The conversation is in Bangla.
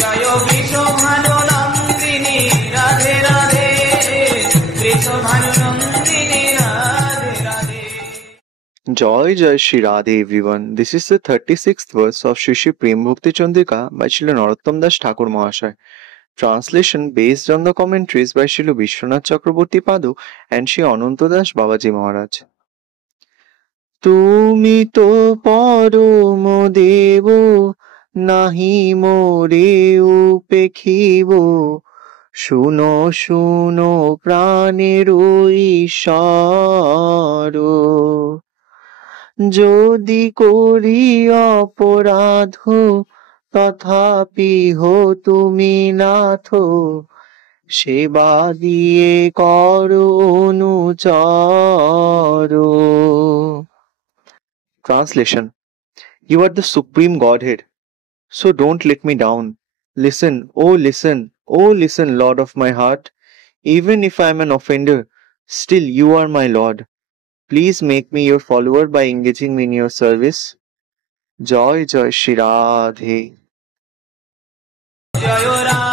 Joy Vrishabhanu Nandini Radhe Radhe, Vrishabhanu Nandini Radhe Radhe. Joy Jai Shri Radhe everyone. This is the 36th verse of Shri Shri Prem Bhakti Chandrika by Srila Narottam Das Thakur Mahasaya. Translation based on the commentaries by Srila Vishwanath Chakraborty Padu and Sri Ananta Das Babaji Maharaj. তুমি তো পরম দেব, নাহি মোরে উপেক্ষিব, শুনো শুনো প্রাণের ঈশ্বর, যদি করি অপরাধ তথাপি হো তুমি নাথ, সেবা দিয়ে করো অনুচর। Translation: You are the Supreme Godhead, so don't let me down. Listen, oh listen, Lord of my heart. Even if I am an offender, still you are my Lord. Please make me your follower by engaging me in your service. Joy Joy Shri Radhe. Joy Ram